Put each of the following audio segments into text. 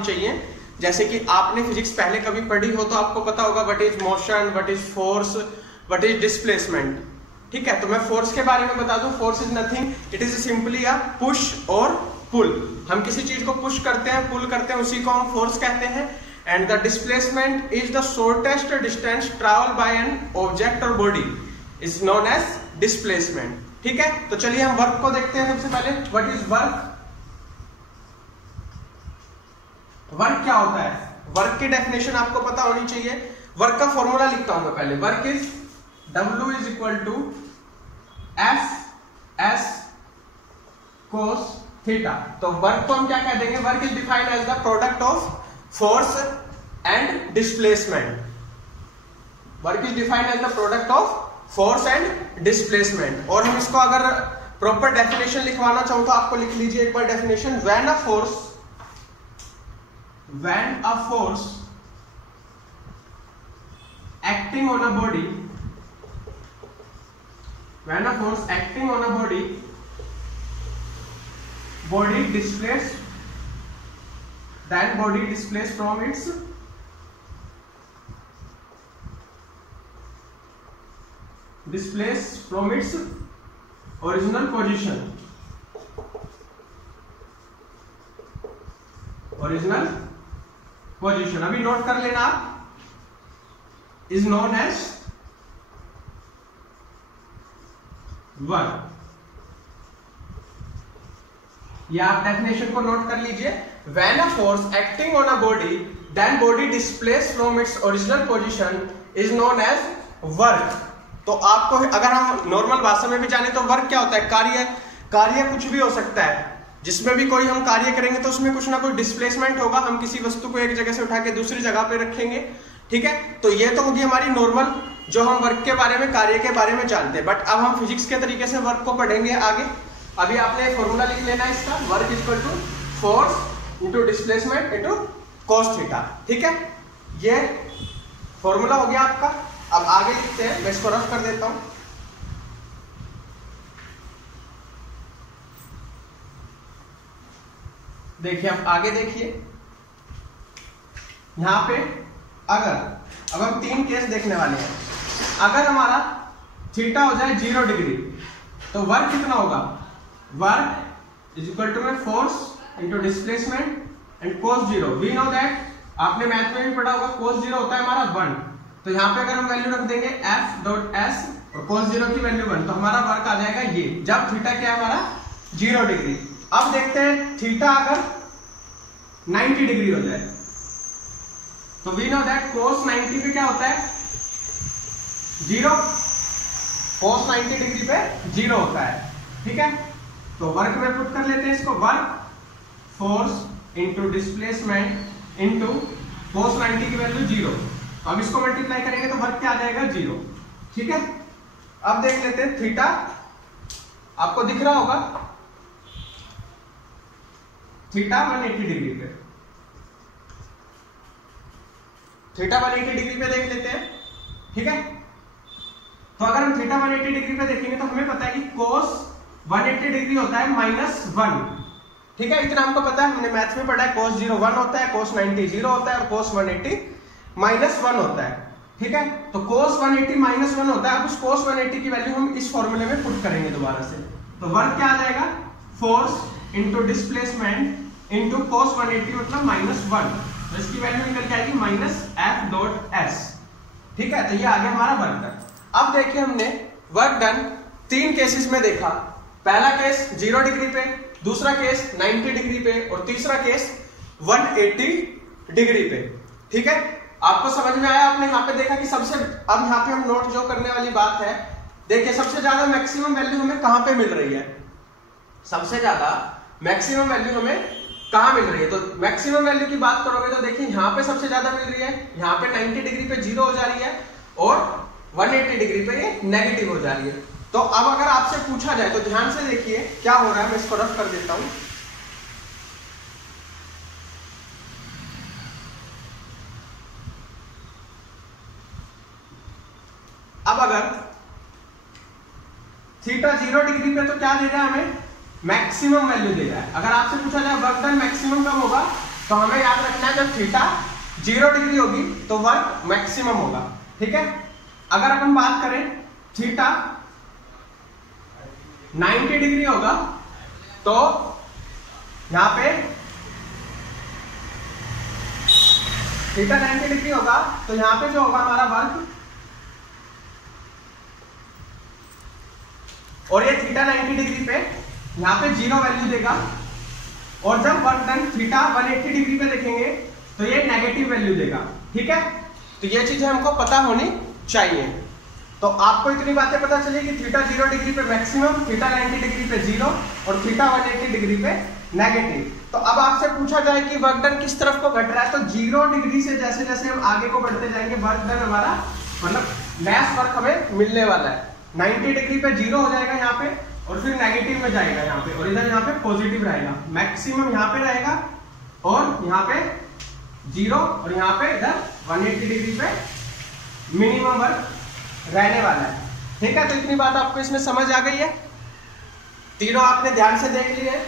चाहिए। जैसे कि आपने फिजिक्स पहले कभी पढ़ी हो तो आपको पता होगा what is motion, what is force, what is displacement. ठीक है, तो मैं फोर्स के बारे में बता दूं। Force is nothing, it is simply a push और पुल। हम किसी चीज को पुश करते हैं, पुल करते हैं, उसी को हम फोर्स कहते हैं। And the displacement is the shortest distance travel by an object और body is known as displacement. ठीक है, तो चलिए हम वर्क को देखते हैं। सबसे पहले व्हाट इज वर्क। वर्क क्या होता है? वर्क की डेफिनेशन आपको पता होनी चाहिए। वर्क का फॉर्मूला लिखता हूं मैं पहले। Work is W is equal to F S cos theta. तो वर्क को हम क्या कह देंगे? Work is defined as the product of force and displacement. Work is defined as the product of force and displacement. और हम इसको अगर प्रॉपर डेफिनेशन लिखवाना चाहूं तो आपको लिख लीजिए एक बार definition. when a force acting on a body displaces from its original position अभी नोट कर लेना आप, इज नोन एज वर्क। या आप डेफिनेशन को नोट कर लीजिए। When a force acting on a body then body displace from its original position is known as work. तो आपको अगर हम नॉर्मल भाषा में भी जाने तो वर्क क्या होता है? कार्य कुछ भी हो सकता है। जिसमें भी कोई हम कार्य करेंगे तो उसमें कुछ ना कुछ डिस्प्लेसमेंट होगा। हम किसी वस्तु को एक जगह से उठा के दूसरी जगह पे रखेंगे। ठीक है, तो ये तो होगी हमारी नॉर्मल जो हम वर्क के बारे में, कार्य के बारे में जानते हैं। बट अब हम फिजिक्स के तरीके से वर्क को पढ़ेंगे आगे। अभी आपने फॉर्मूला लिख लेना है इसका। Work is equal to force into displacement into cos theta. ठीक है, ये फॉर्मूला हो गया आपका। अब आगे लिखते हैं, मैं इसको रफ कर देता हूं। देखिए, अब आगे देखिए, यहां पे अब हम 3 केस देखने वाले हैं। अगर हमारा थीटा हो जाए 0 डिग्री तो वर्क कितना होगा? Work is equal to force into displacement and cos 0। We know that, आपने मैथ में भी पढ़ा होगा, cos 0 होता है हमारा 1। तो यहां पे अगर हम वैल्यू रख देंगे F.S और cos 0 की वैल्यू 1, तो हमारा वर्क आ जाएगा ये, जब थीटा क्या है हमारा 0 डिग्री। अब देखते हैं थीटा अगर 90 डिग्री हो जाए तो वी नो दैट cos 90 पे क्या होता है? 0। cos 90 डिग्री पे 0 होता है। ठीक है, तो वर्क में पुट कर लेते हैं इसको। Work force into displacement into cos 90 की वैल्यू 0। तो अब इसको मल्टीप्लाई करेंगे तो वर्क क्या आ जाएगा? 0। ठीक है, अब देख लेते हैं थीटा। आपको दिख रहा होगा थीटा 180 डिग्री पे। थीटा 180 डिग्री पे देख लेते हैं। ठीक है, तो अगर हम थीटा 180 डिग्री पे देखेंगे तो हमें पता है कि cos 180 डिग्री होता है -1। ठीक है, इतना हमको पता है, हमने मैथ में पढ़ा है। cos 0 1 होता है, cos 90 0 होता है और cos 180 -1 होता है। ठीक है, तो cos 180 -1 होता है। अब उस cos 180 की वैल्यू हम इस फॉर्मूले में पुट करेंगे दोबारा से। तो वर्क क्या आ जाएगा? Force into displacement into cos 180 मतलब -1। तो इसकी वैल्यू निकल के आएगी -F.S। ठीक है, तो ये आ गया हमारा वर्क डन। अब देखिए, हमने वर्क डन 3 केसेस में देखा। पहला केस 0 डिग्री पे, दूसरा केस 90 डिग्री पे और तीसरा केस 180 डिग्री पे। ठीक है, आपको समझ में आया? आपने यहाँ पे देखा कि सबसे, अब यहाँ पे हम नोट जो करने वाली बात है, देखिए सबसे ज्यादा मैक्सिमम वैल्यू हमें कहां पे मिल रही है? सबसे ज्यादा मैक्सिमम वैल्यू हमें कहां मिल रही है? तो मैक्सिमम वैल्यू की बात करोगे तो देखिए यहाँ पे सबसे ज्यादा मिल रही है। यहाँ पे 90 डिग्री पे 0 हो जा रही है और 180 डिग्री पे ये नेगेटिव हो जा रही है। तो अब अगर आपसे पूछा जाए तो ध्यान से देखिए क्या हो रहा है। मैं इसको रफ कर देता हूं। अब अगर थीटा 0 डिग्री पे तो क्या दे रहा है हमें? मैक्सिमम वैल्यू दे रहा है। अगर आपसे पूछा जाए वर्क डन मैक्सिमम कब होगा, तो हमें याद रखना है जब थीटा 0 डिग्री होगी तो वर्क मैक्सिमम होगा। ठीक है, अगर अपन बात करें थीटा 90 डिग्री होगा तो यहां पे थीटा 90 डिग्री होगा तो यहां पे जो होगा हमारा वर्क, और ये थीटा 90 डिग्री पे यहां पे 0 वैल्यू देगा, और जब वर्क डन थीटा 180 डिग्री पे देखेंगे तो ये नेगेटिव वैल्यू देगा। ठीक है, तो ये चीजें हमको पता होनी चाहिए। तो आपको इतनी बातें पता चली कि थीटा 0 डिग्री पे मैक्सिमम, थीटा 90 डिग्री पे 0 और थीटा 180 डिग्री पे नेगेटिव। तो अब आपसे पूछा जाए कि वर्क डन किस तरफ को घट रहा है, तो 0 डिग्री से जैसे जैसे हम आगे को बढ़ते जाएंगे वर्क डन हमारा मतलब लेस वर्क हमें मिलने वाला है। 90 डिग्री पे 0 हो जाएगा यहाँ पे, और फिर नेगेटिव में जाएगा यहाँ पे, और इधर यहाँ पे पॉजिटिव रहेगा। मैक्सिमम यहाँ पे रहेगा और यहाँ पे 0, और यहाँ पे इधर 180 डिग्री पे मिनिमम वर्क रहने वाला है। ठीक है, तो इतनी बात आपको इसमें समझ आ गई है, तीनों आपने ध्यान से देख लिए।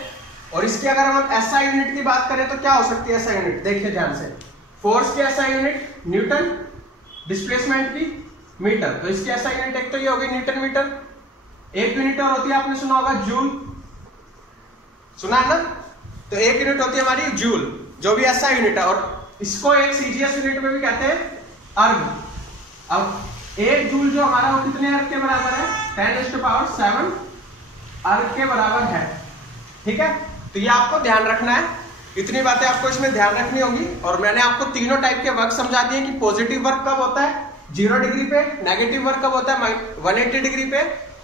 और इसकी अगर हम एसआई यूनिट की बात करें तो क्या हो सकती है एसआई यूनिट, देखिए ध्यान से। फोर्स की एसआई यूनिट न्यूटन, डिस्प्लेसमेंट की मीटर। तो इसकी एसआई यूनिट एक तो ये होगी न्यूटन मीटर, एक यूनिट और होती है आपने सुना होगा जूल, सुना है ना। तो एक यूनिट होती है हमारी जूल जो भी एसआई यूनिट है, और इसको एक सीजीएस यूनिट में भी कहते हैं अर्ग। अब एक जूल जो हमारा वो कितने अर्ग के बराबर है, 10⁷ अर्ग के बराबर है। ठीक है, तो ये आपको ध्यान रखना है, इतनी बातें आपको इसमें ध्यान रखनी होगी। और मैंने आपको तीनों टाइप के वर्क समझा दिए कि पॉजिटिव वर्क कब होता है 0 डिग्री पे, नेगेटिव वर्क कब होता है 180 डिग्री पे,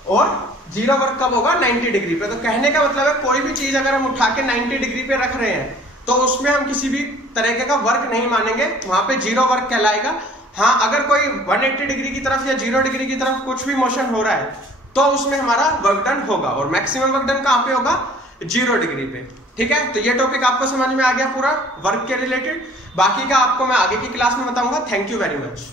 और 0 वर्क कब होगा 90 डिग्री पे। तो कहने का मतलब है कोई भी चीज अगर हम उठा के 90 डिग्री पे रख रहे हैं तो उसमें हम किसी भी तरीके का वर्क नहीं मानेंगे, वहां पे 0 वर्क कहलाएगा। हाँ, अगर कोई 180 डिग्री की तरफ या 0 डिग्री की तरफ कुछ भी मोशन हो रहा है तो उसमें हमारा वर्क डन होगा, और मैक्सिमम वर्क डन कहां पे होगा 0 डिग्री पे। ठीक है, तो ये टॉपिक आपको समझ में आ गया पूरा वर्क के रिलेटेड। बाकी का आपको मैं आगे की क्लास में बताऊंगा। Thank you very much.